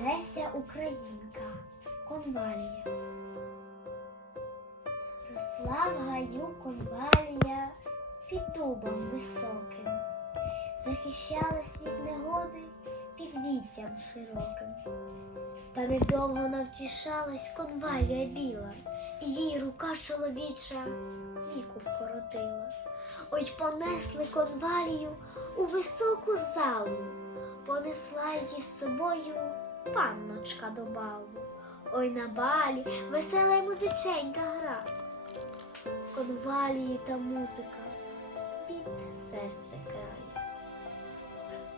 Леся Українка, конвалія. Росла в гаю конвалія під дубом високим, захищалась від негоди під віттям широким. Та недовго навтішалась конвалія біла, і їй рука чоловіча віку вкоротила. Ой понесли конвалію у високу залу, понесла її з собою панночка до балу. Ой на балі весела й музиченька гра. Конвалії та музика під серце крає.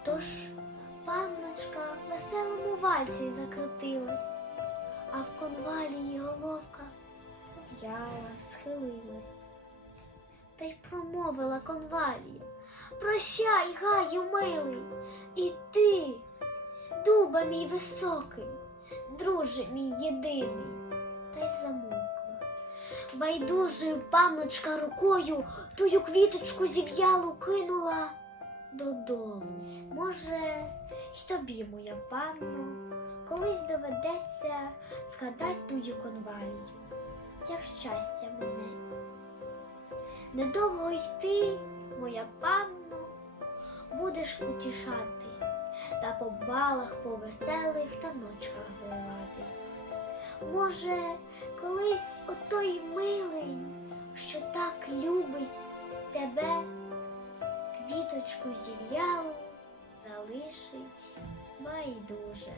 Тож панночка в веселому вальсі закрутилась, а в конвалії головка в'яла, схилилась. Та й промовила конвалія. Прощай, гаю, милий, дуба мій високий, друже мій єдиний, та й замовкла. Байдужою панночка рукою тую квіточку зів'ялу кинула додолу. Може, й тобі, моя панно, колись доведеться згадать тую конвалію, як щастя мене. Недовго йти, моя панно, будеш утішатись по балах по веселих та ночках зливатись. Може, колись отой милий, що так любить тебе, квіточку зів'ялу залишить байдуже.